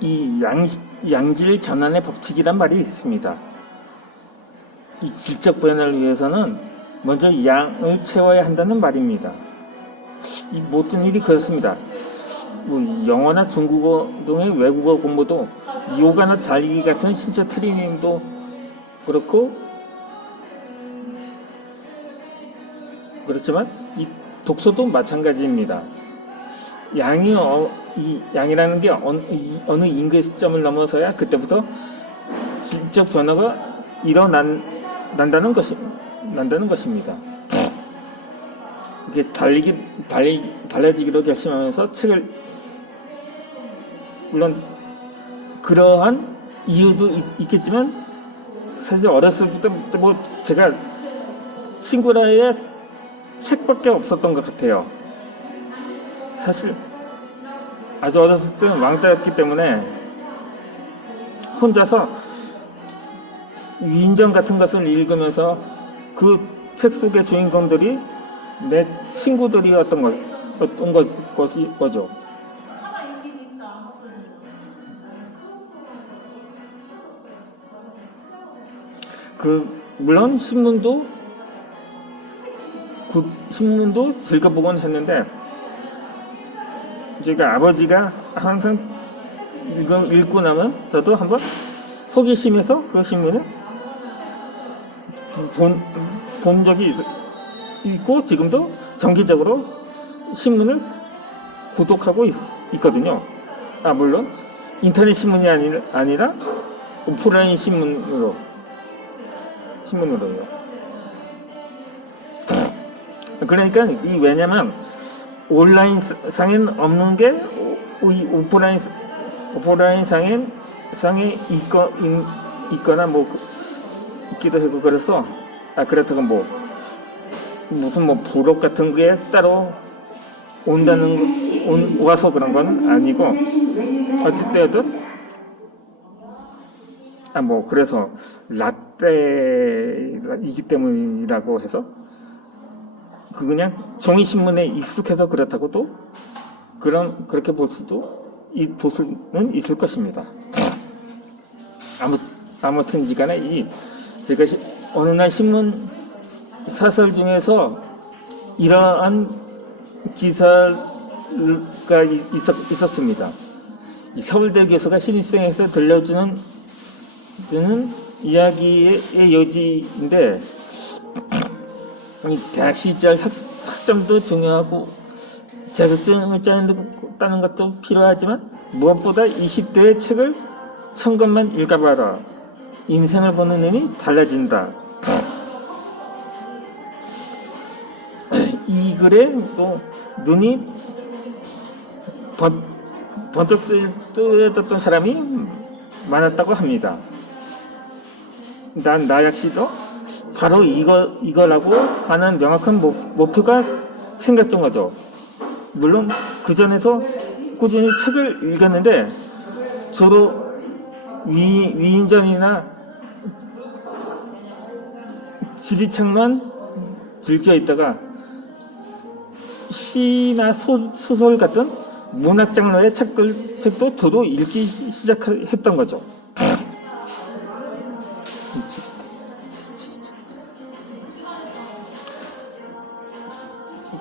이 양, 양질 전환의 법칙이란 말이 있습니다. 이 질적 변화를 위해서는 먼저 양을 채워야 한다는 말입니다. 이 모든 일이 그렇습니다. 뭐 영어나 중국어 등의 외국어 공부도 요가나 달리기 같은 신체 트레이닝도 그렇고 그렇지만 이 독서도 마찬가지입니다. 양이 어, 이 양이라는 게 어느, 이- 어느 인근 시점을 넘어서야 그때부터 질적 변화가 일어난 난다는 것이 난다는 것입니다. 이게 달리기 달리 달라지기로 결심하면서 책을 물론 그러한 이유도 있, 겠지만 사실 어렸을 때부터 뭐 제가 친구라의 책밖에 없었던 것 같아요. 사실 아주 어렸을 때는 왕따였기 때문에 혼자서 위인전 같은 것을 읽으면서 그 책 속의 주인공들이 내 친구들이었던 것, 어떤 것, 것이, 거죠. 그, 물론 신문도, 그 신문도 읽어보곤 했는데, 제가 아버지가 항상 읽어, 읽고 나면 저도 한번 호기심에서 그 신문을 본, 본 적이 있, 있고 지금도 정기적으로 신문을 구독하고 있, 거든요 아 물론 인터넷 신문이 아니, 아니라 오프라인 신문으로 신문으로요. 그러니까 이 왜냐면 온라인 상엔 없는 게 오프라인 오프라인 상엔 상에 있거 있, 있거나 뭐 그- 있기도 하고 그래서 아 그렇다고 뭐 무슨 뭐 부록 같은 게 따로 온다는 거- 온, 와서 그런 건 아니고 어쨌든 아뭐 그래서 라떼이기 때문이라고 해서 그 그냥 종이 신문에 익숙해서 그렇다고도 그런 그렇게 볼 수도 이 볼 수는 있을 것입니다. 아무 아무튼지간에 이 제가 시- 어느 날 신문 사설 중에서 이러한 기사가 이- 있었, 있었습니다. 이 서울대 교수가 신입생에서 들려주는 이야기의 여지인데 이 대학 시절 학, 학점도 중요하고 자격증을 따는 것도 필요하지만 무엇보다 20대의 책을 천 권만 읽어봐라. 인생을 보는 눈이 달라진다. 이 글에 또 눈이 번, 번쩍 뜨- 뜨였던 사람이 많았다고 합니다. 난 나 역시도 바로 이거 이거라고 하는 명확한 목, 목표가 생겼던 거죠. 물론 그 전에도 꾸준히 책을 읽었는데 주로 위, 위인전이나 지리책만 즐겨 있다가 시나 소, 소설 같은 문학 장르의 책들, 책도 주로 읽기 시- 시작했던 거죠.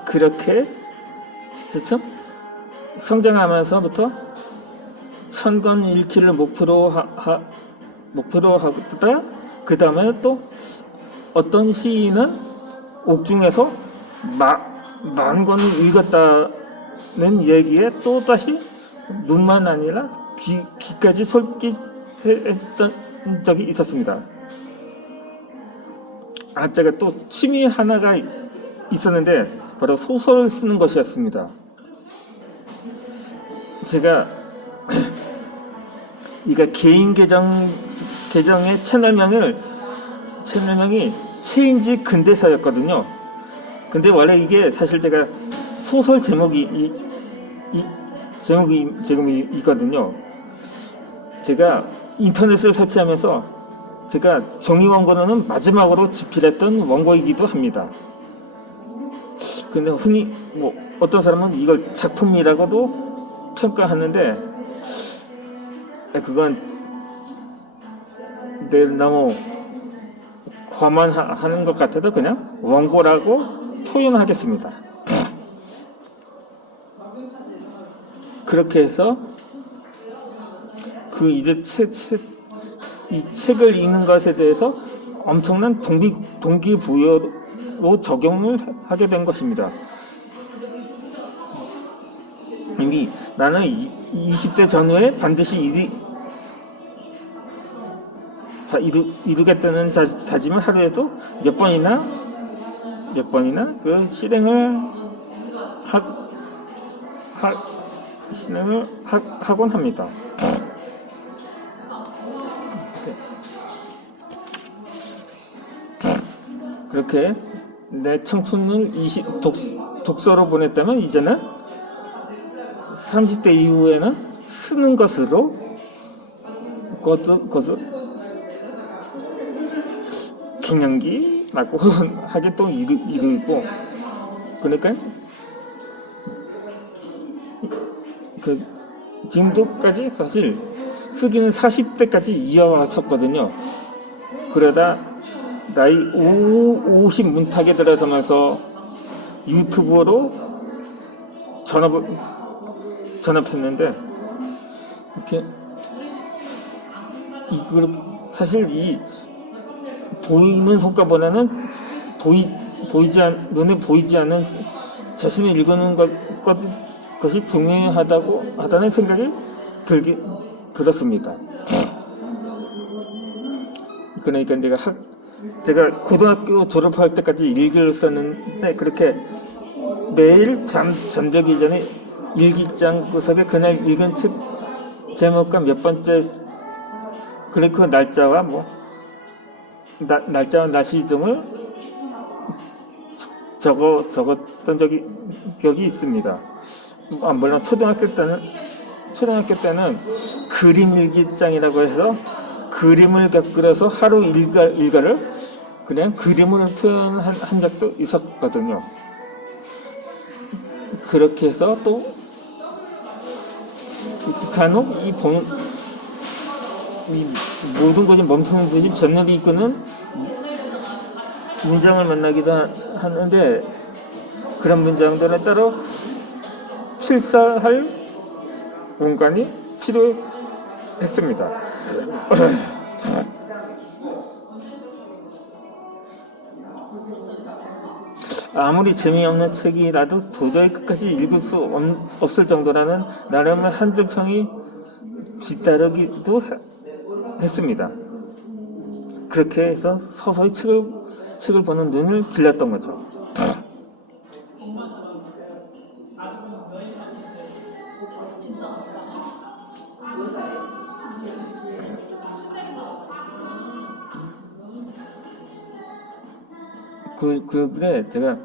그렇게 그렇죠? 성장하면서부터 천권 읽기를 목표로 하, 하- 목표로 하다 그 다음에 또 어떤 시인은 옥중에서 만 권을 읽었다는 얘기에 또 다시 눈만 아니라 귀, 귀까지 솔깃했던 적이 있었습니다. 아, 제가 또 취미 하나가 있었는데 바로 소설을 쓰는 것이었습니다. 제가 이가 개인 계정 계정의 채널명을 채널명이 체인지 근대사였거든요. 근데 원래 이게 사실 제가 소설 제목이 이, 이 제목이 제목이 있거든요. 제가 인터넷을 설치하면서 제가 종이 원고로는 마지막으로 집필했던 원고이기도 합니다. 근데 흔히 뭐 어떤 사람은 이걸 작품이라고도 평가하는데 아, 그건 내 너무 과만하는 것 같아도 그냥 원고라고 표현하겠습니다. 그렇게 해서 그 이제 책, 책, 이 책을 읽는 것에 대해서 엄청난 동기, 동기부여 로 적용을 하게 된 것입니다. 이미 나는 이- 20대 전후에 반드시 다 이루, 이루겠다는 자, 다짐을 하루에도 몇 번이나 몇 번이나 그 실행을 하, 하 실행을 하, 하곤 합니다. 그렇게 내 청춘을 20, 독, 독서로 보냈다면 이제는 30대 이후에는 쓰는 것으로 것을, 것을 갱년기 맞고 하게 또 이르, 이르고 그러니까 그 지금도까지 사실 쓰기는 40대까지 이어왔었거든요. 그러다 나이 50 문탁에 들어서면서 유튜브로 전업을 전업했는데 이렇게 이걸 사실 이 보이는 성과보다는 보이 보이지 않 눈에 보이지 않는 자신을 읽는 것, 것 것이 중요하다고 하다는 생각이 들기 들었습니다. 그러니까 내가 학 제가 고등학교 졸업할 때까지 일기를 썼는데 그렇게 매일 잠 잠들기 전에 일기장 구석에 그날 읽은 책 제목과 몇 번째 그래 그 날짜와 뭐 나, 날짜와 날씨 등을 적어 적었던 적이 기억이 있습니다. 아, 물론 초등학교 때는 초등학교 때는 그림 일기장이라고 해서 그림을 곁들여서 하루 일과 일과를 그냥 그림으로 표현한 한 적도 있었거든요. 그렇게 해서 또 간혹 이 본, 이 모든 것이 멈추는 듯이 전율이 이끄는 문장을 만나기도 하- 하는데 그런 문장들에 따로 필사할 공간이 필요했습니다. 아무리 재미없는 책이라도 도저히 끝까지 읽을 수 없- 없을 정도라는 나름의 한줄평이 뒤따르기도 해- 했습니다. 그렇게 해서 서서히 책을 책을 보는 눈을 길렀던 거죠. 그, 그, 그래, 제가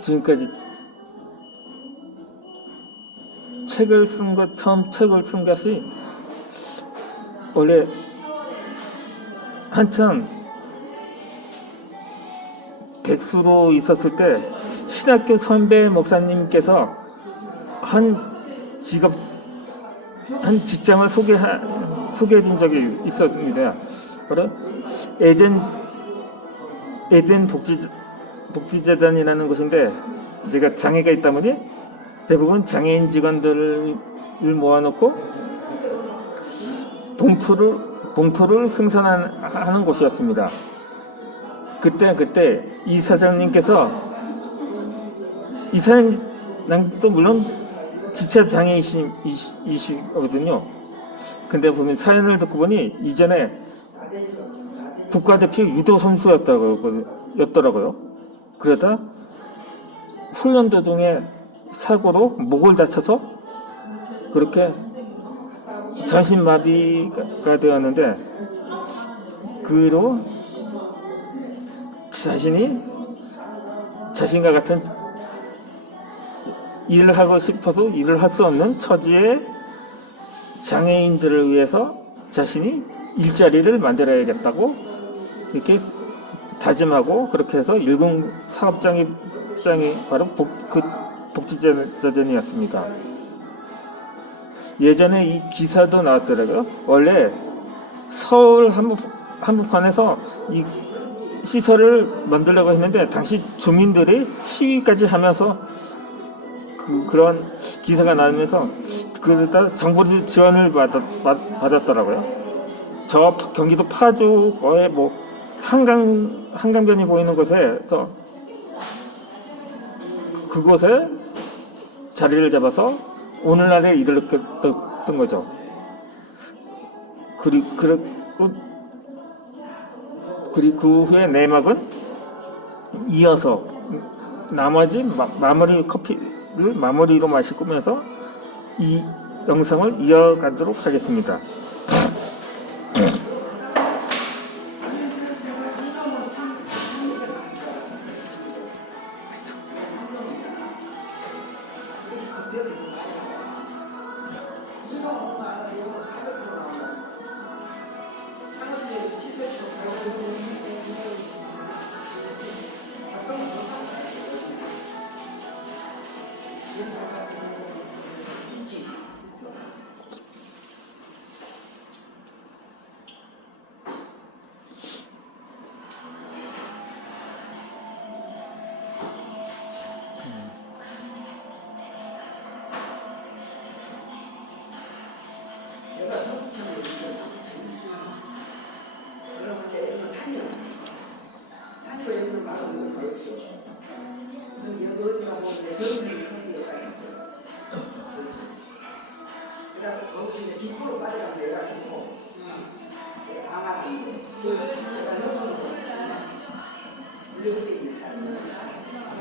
지금까지 책을 쓴 것, 처음 책을 쓴 것이 원래 한참 백수로 있었을 때 신학교 선배 목사님께서 한 직업, 한 직장을 소개하, 소개해 준 적이 있었습니다. 바로 에덴 에덴 복지 복지재단이라는 곳인데 제가 장애가 있다 보니 대부분 장애인 직원들을 모아놓고 봉투를 봉투를 생산하는 곳이었습니다. 그때 그때 이 사장님께서 이 사장님도 물론 지체 장애이시거든요. 근데 보면 사연을 듣고 보니 이전에 국가대표 유도 선수였다고 였더라고요. 그러다 훈련 도중에 사고로 목을 다쳐서 그렇게 전신마비가 되었는데 그로 자신이 자신과 같은 일을 하고 싶어서 일을 할 수 없는 처지의 장애인들을 위해서 자신이 일자리를 만들어야겠다고 이렇게 다짐하고 그렇게 해서 일군 사업장이 장이 바로 복, 그 복지재단이었습니다. 예전에 이 기사도 나왔더라고요. 원래 서울 한복, 한복판에서 이 시설을 만들려고 했는데 당시 주민들이 시위까지 하면서 그, 그런 기사가 나오면서 그러다 정부 지원을 받았, 받, 받았더라고요. 저 경기도 파주에 뭐 한강 한강변이 보이는 곳에서 그곳에 자리를 잡아서 오늘날에 이르렀던 거죠. 그리 그리고 그리고 그 후에 내막은 이어서 나머지 마, 마무리 커피를 마무리로 마실 거면서 이 영상을 이어가도록 하겠습니다.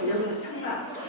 여러분 참가.